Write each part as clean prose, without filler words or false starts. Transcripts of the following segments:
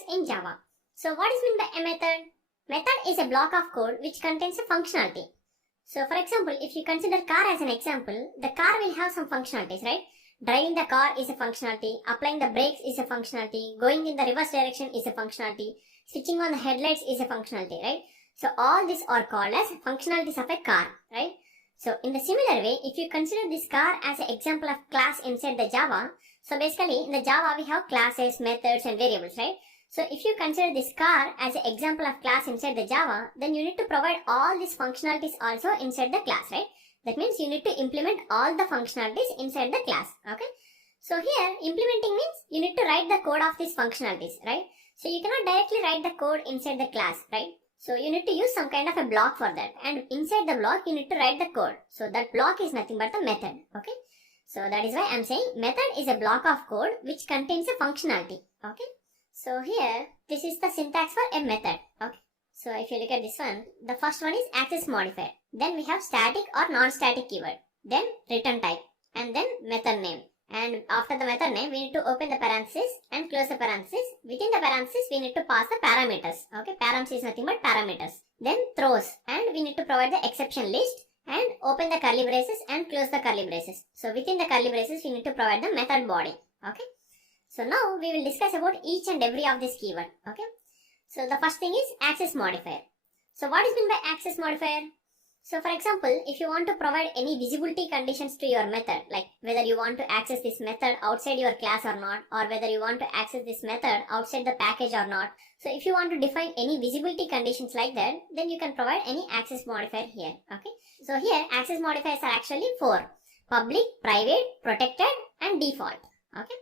methods in Java. So what is meant by a method? Method is a block of code which contains a functionality. So for example, if you consider car as an example, the car will have some functionalities, right? Driving the car is a functionality, applying the brakes is a functionality, going in the reverse direction is a functionality, switching on the headlights is a functionality, right? So all these are called as functionalities of a car, right? So in the similar way, if you consider this car as an example of class inside the Java, so basically in the Java we have classes, methods and variables, right? So if you consider this car as an example of class inside the Java, then you need to provide all these functionalities also inside the class, right? That means you need to implement all the functionalities inside the class, okay? So here implementing means you need to write the code of these functionalities, right? So you cannot directly write the code inside the class, right? So you need to use some kind of a block for that, and inside the block you need to write the code. So that block is nothing but the method, okay? So that is why I am saying method is a block of code which contains a functionality, okay? So here this is the syntax for a method, okay? So if you look at this one, the first one is access modifier. Then we have static or non-static keyword. Then return type. And then method name. And after the method name, we need to open the parenthesis and close the parenthesis. Within the parenthesis, we need to pass the parameters. Okay, params is nothing but parameters. Then throws. And we need to provide the exception list. And open the curly braces and close the curly braces. So within the curly braces, we need to provide the method body. Okay. So now we will discuss about each and every of this keyword. Okay. So the first thing is access modifier. So what is meant by access modifier? So for example, if you want to provide any visibility conditions to your method, like whether you want to access this method outside your class or not, or whether you want to access this method outside the package or not. So if you want to define any visibility conditions like that, then you can provide any access modifier here. Okay. So here access modifiers are actually 4. Public, private, protected and default. Okay.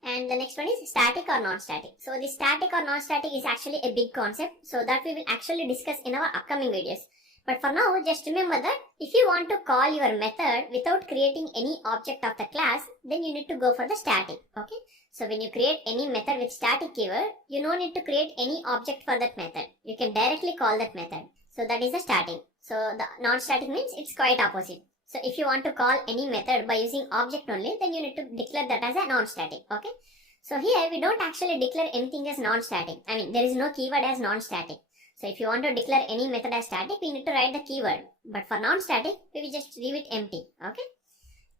And the next one is static or non-static. So the static or non-static is actually a big concept. So that we will actually discuss in our upcoming videos. But for now, just remember that if you want to call your method without creating any object of the class, then you need to go for the static. Okay. So when you create any method with static keyword, you don't need to create any object for that method. You can directly call that method. So that is the static. So the non-static means it's quite opposite. So if you want to call any method by using object only, then you need to declare that as a non-static. Okay. So here we don't actually declare anything as non-static. I mean, there is no keyword as non-static. So if you want to declare any method as static, we need to write the keyword. But for non-static, we will just leave it empty. Okay.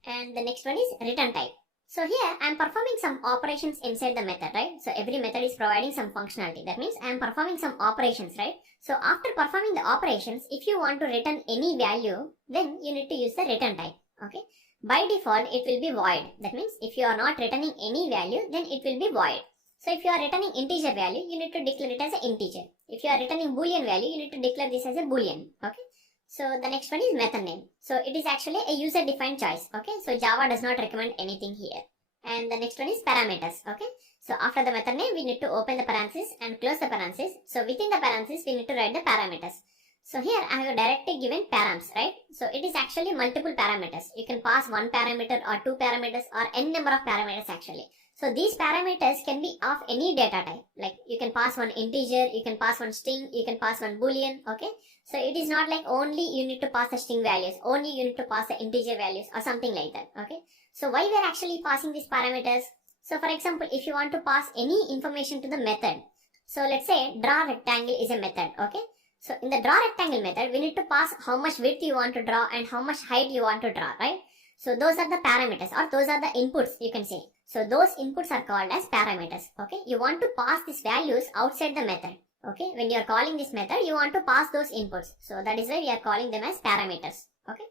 And the next one is return type. So here I am performing some operations inside the method, right? So every method is providing some functionality. That means I am performing some operations, right? So after performing the operations, if you want to return any value, then you need to use the return type. Okay. By default, it will be void. That means if you are not returning any value, then it will be void. So if you are returning integer value, you need to declare it as an integer. If you are returning boolean value, you need to declare this as a boolean. Okay. So the next one is method name. So it is actually a user defined choice. Okay. So Java does not recommend anything here. And the next one is parameters. Okay. So after the method name, we need to open the parenthesis and close the parenthesis. So within the parenthesis, we need to write the parameters. So here I have directly given params, right? So it is actually multiple parameters. You can pass one parameter or two parameters or n number of parameters actually. So these parameters can be of any data type. Like you can pass one integer, you can pass one string, you can pass one boolean. Okay. So it is not like only you need to pass the string values, only you need to pass the integer values or something like that. Okay. So why we are actually passing these parameters? So for example, if you want to pass any information to the method. So let's say draw rectangle is a method. Okay. So in the draw rectangle method, we need to pass how much width you want to draw and how much height you want to draw, right? So those are the parameters or those are the inputs you can say. So those inputs are called as parameters. Okay. You want to pass these values outside the method. Okay. When you are calling this method, you want to pass those inputs. So that is why we are calling them as parameters. Okay.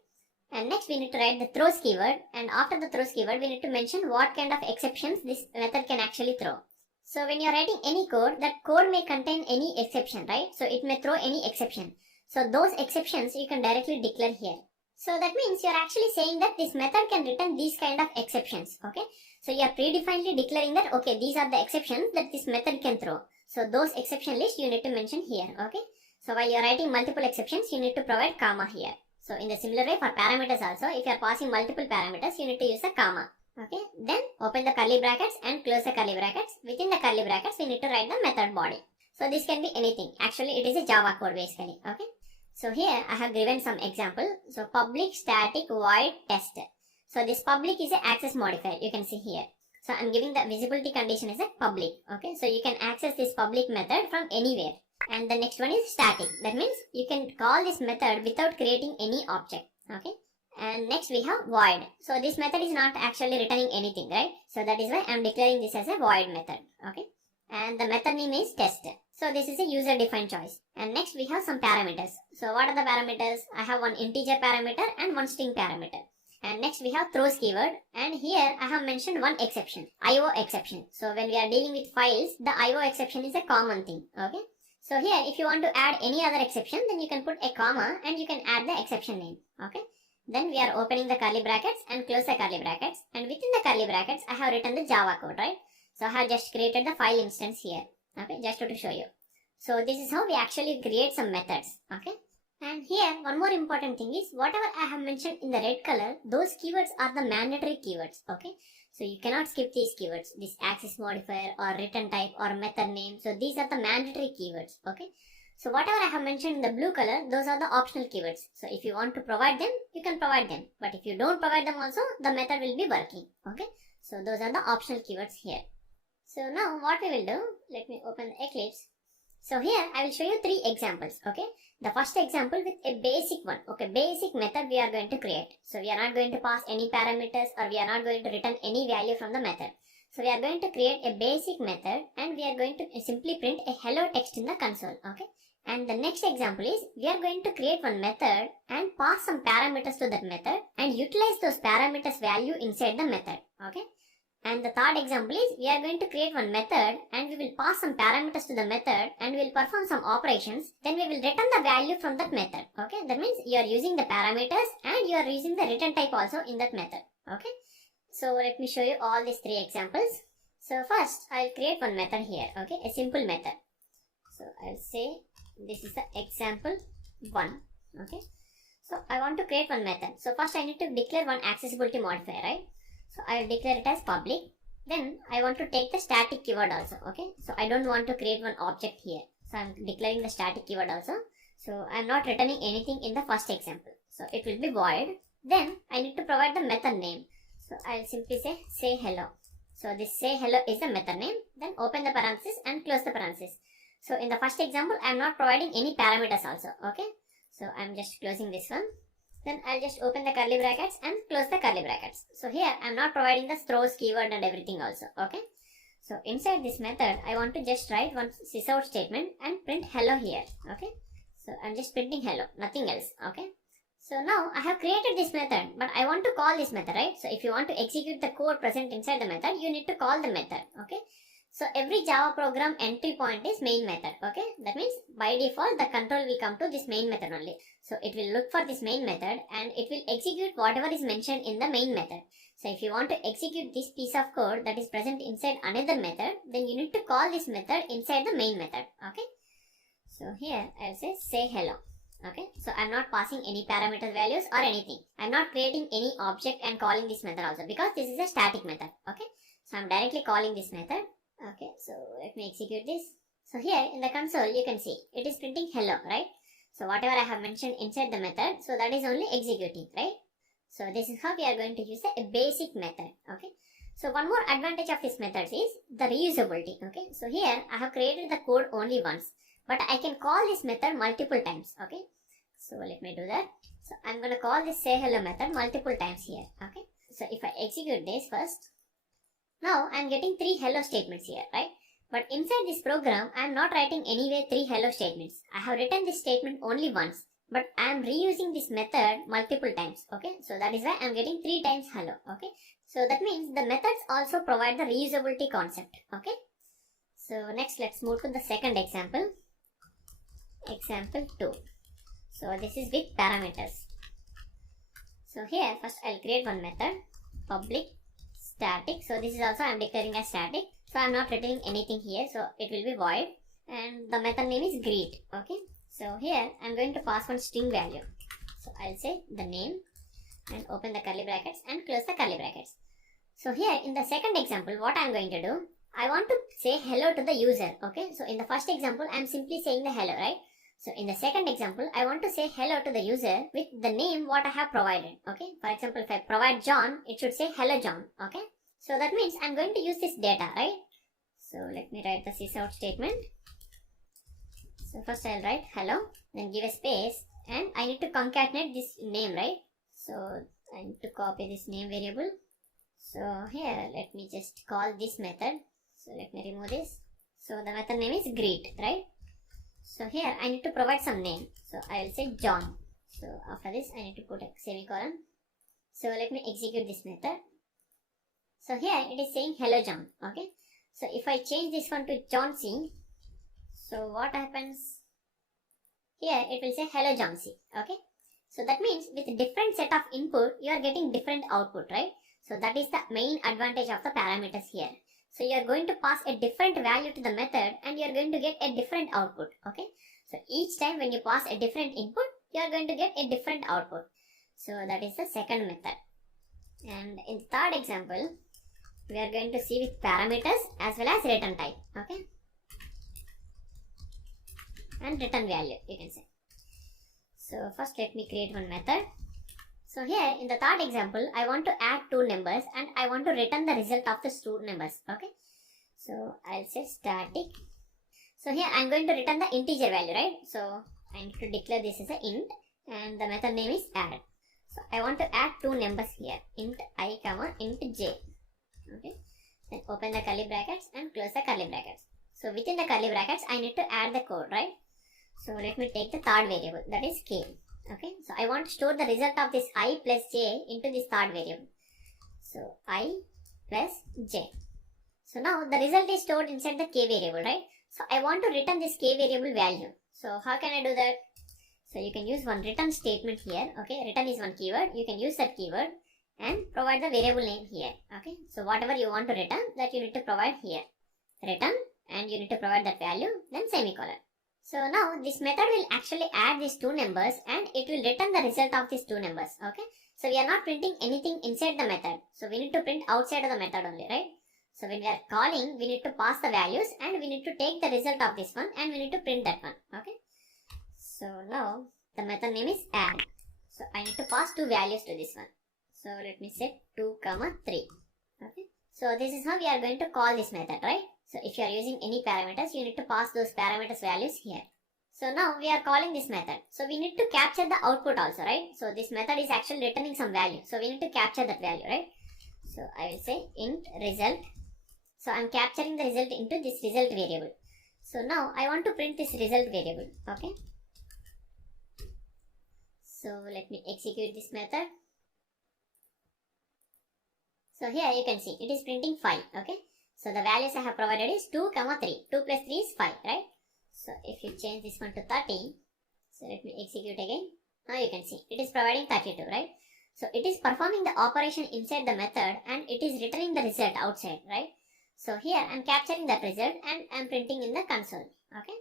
And next we need to write the throws keyword. And after the throws keyword, we need to mention what kind of exceptions this method can actually throw. So when you are writing any code, that code may contain any exception, right? So it may throw any exception. So those exceptions you can directly declare here. So that means you are actually saying that this method can return these kind of exceptions. Okay. So you are predefinedly declaring that, okay, these are the exceptions that this method can throw. So those exception list you need to mention here. Okay. So while you are writing multiple exceptions, you need to provide comma here. So in the similar way for parameters also, if you are passing multiple parameters, you need to use a comma. Okay. Then open the curly brackets and close the curly brackets. Within the curly brackets, we need to write the method body. So this can be anything. Actually, it is a Java code basically. Okay. So here I have given some example. So public static void test. So this public is an access modifier. You can see here. So I'm giving the visibility condition as a public. Okay, so you can access this public method from anywhere. And the next one is static. That means you can call this method without creating any object. Okay. And next we have void. So this method is not actually returning anything, right? So that is why I'm declaring this as a void method. Okay. And the method name is test. So this is a user defined choice. And next we have some parameters. So what are the parameters? I have one integer parameter and one string parameter. And next we have throws keyword, and here I have mentioned one exception, IO exception. So when we are dealing with files, the IO exception is a common thing. Okay. So here if you want to add any other exception, then you can put a comma and you can add the exception name. Okay. Then we are opening the curly brackets and close the curly brackets, and within the curly brackets I have written the Java code, right? So I have just created the file instance here. Okay, just to show you. So this is how we actually create some methods. Okay. And here one more important thing is, whatever I have mentioned in the red color, those keywords are the mandatory keywords. Okay. So you cannot skip these keywords, this access modifier or return type or method name. So these are the mandatory keywords. Okay. So whatever I have mentioned in the blue color, those are the optional keywords. So if you want to provide them, you can provide them. But if you don't provide them also, the method will be working. Okay. So those are the optional keywords here. So now what we will do, let me open the Eclipse. So here I will show you 3 examples. Okay. The first example with a basic one. Okay, basic method we are going to create. So we are not going to pass any parameters, or we are not going to return any value from the method. So we are going to create a basic method, and we are going to simply print a hello text in the console. Okay. And the next example is, we are going to create one method and pass some parameters to that method and utilize those parameters value inside the method. Okay. And the third example is, we are going to create one method and we will pass some parameters to the method and we will perform some operations. Then we will return the value from that method. Okay. That means you are using the parameters and you are using the return type also in that method. Okay. So let me show you all these 3 examples. So first I will create one method here. Okay. A simple method. So I will say this is the example 1. Okay. So I want to create one method. So first I need to declare one accessibility modifier, right? So I will declare it as public. Then I want to take the static keyword also. Okay. So I don't want to create one object here. So I am declaring the static keyword also. So I am not returning anything in the first example. So it will be void. Then I need to provide the method name. So I will simply say hello. So this say hello is the method name. Then open the parenthesis and close the parenthesis. So in the first example, I am not providing any parameters also. Okay. So I am just closing this one. Then I'll just open the curly brackets and close the curly brackets. So here I'm not providing the throws keyword and everything also. Okay. So inside this method, I want to just write one sysout statement and print hello here. Okay. So I'm just printing hello, nothing else. Okay. So now I have created this method, but I want to call this method, right? So if you want to execute the code present inside the method, you need to call the method. Okay. So every Java program entry point is main method. Okay. That means by default the control will come to this main method only. So it will look for this main method and it will execute whatever is mentioned in the main method. So if you want to execute this piece of code that is present inside another method, then you need to call this method inside the main method. Okay. So here I will say hello. Okay. So I'm not passing any parameter values or anything. I'm not creating any object and calling this method also, because this is a static method. Okay. So I'm directly calling this method. Okay, so let me execute this. So here in the console you can see it is printing hello, right? So whatever I have mentioned inside the method, so that is only executing, right? So this is how we are going to use a basic method. Okay. So one more advantage of this method is the reusability. Okay. So here I have created the code only once, but I can call this method multiple times. Okay. So let me do that. So I'm going to call this say hello method multiple times here. Okay. So if I execute this first, now I am getting 3 hello statements here, right? But inside this program, I am not writing anyway 3 hello statements. I have written this statement only once, but I am reusing this method multiple times. Okay, so that is why I am getting 3 times hello. Okay, so that means the methods also provide the reusability concept. Okay, so next let's move to the second example. Example 2. So this is with parameters. So here first I'll create one method, public static. So this is also I am declaring as static. So I am not returning anything here. So it will be void. And the method name is greet. Okay. So here I am going to pass one string value. So I'll say the name and open the curly brackets and close the curly brackets. So here in the second example, what I am going to do, I want to say hello to the user. Okay. So in the first example, I am simply saying the hello, right? So in the second example, I want to say hello to the user with the name what I have provided. Okay. For example, if I provide John, it should say hello John. Okay. So that means I'm going to use this data, right? So let me write the sysout statement. So first I'll write hello, then give a space, and I need to concatenate this name, right? So I need to copy this name variable. So here let me just call this method. So let me remove this. So the method name is greet, right? So here I need to provide some name. So I will say John. So after this I need to put a semicolon. So let me execute this method. So here it is saying hello John. Okay. So if I change this one to John C, so what happens? Here it will say hello John C. Okay. So that means with a different set of input you are getting different output, right? So that is the main advantage of the parameters here. So you are going to pass a different value to the method and you are going to get a different output. Okay. So each time when you pass a different input, you are going to get a different output. So that is the second method. And in the third example, we are going to see with parameters as well as return type. Okay. And return value, you can say. So first let me create one method. So here in the third example, I want to add two numbers and I want to return the result of the two numbers. Okay. So I'll say static. So here I'm going to return the integer value, right? So I need to declare this as an int and the method name is add. So I want to add two numbers here, int I comma int j. Okay. Then open the curly brackets and close the curly brackets. So within the curly brackets, I need to add the code, right? So let me take the third variable, that is k. Okay, so I want to store the result of this I plus j into this third variable. So I plus j. So now the result is stored inside the k variable, right? So I want to return this k variable value. So how can I do that? So you can use one return statement here. Okay, return is one keyword. You can use that keyword and provide the variable name here. Okay, so whatever you want to return, that you need to provide here. Return, and you need to provide that value, then semicolon. So now this method will actually add these two numbers and it will return the result of these two numbers. Okay. So we are not printing anything inside the method. So we need to print outside of the method only, right? So when we are calling, we need to pass the values and we need to take the result of this one and we need to print that one. Okay. So now the method name is add. So I need to pass two values to this one. So let me set 2, 3. Okay. So this is how we are going to call this method, right? So if you are using any parameters, you need to pass those parameters values here. So now we are calling this method. So we need to capture the output also, right? So this method is actually returning some value. So we need to capture that value, right? So I will say int result. So I am capturing the result into this result variable. So now I want to print this result variable. Okay. So let me execute this method. So here you can see it is printing 5. Okay. So the values I have provided is 2, 3. 2 plus 3 is 5, right? So if you change this one to 30, so let me execute again. Now you can see it is providing 32, right? So it is performing the operation inside the method and it is returning the result outside, right? So here I am capturing that result and I am printing in the console. Okay.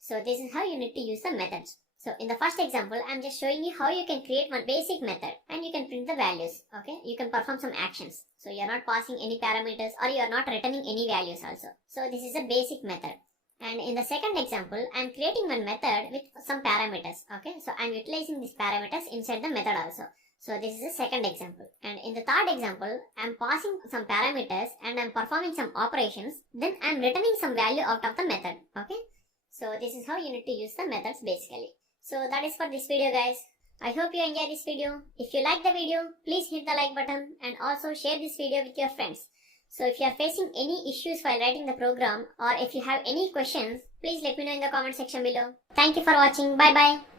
So this is how you need to use the methods. So in the first example, I am just showing you how you can create one basic method and you can print the values. Okay. You can perform some actions. So you are not passing any parameters or you are not returning any values also. So this is a basic method. And in the second example, I am creating one method with some parameters. Okay. So I am utilizing these parameters inside the method also. So this is the second example. And in the third example, I am passing some parameters and I am performing some operations. Then I am returning some value out of the method. Okay. So this is how you need to use the methods basically. So that is for this video, guys. I hope you enjoyed this video. If you like the video, please hit the like button and also share this video with your friends. So if you are facing any issues while writing the program or if you have any questions, please let me know in the comment section below. Thank you for watching. Bye bye.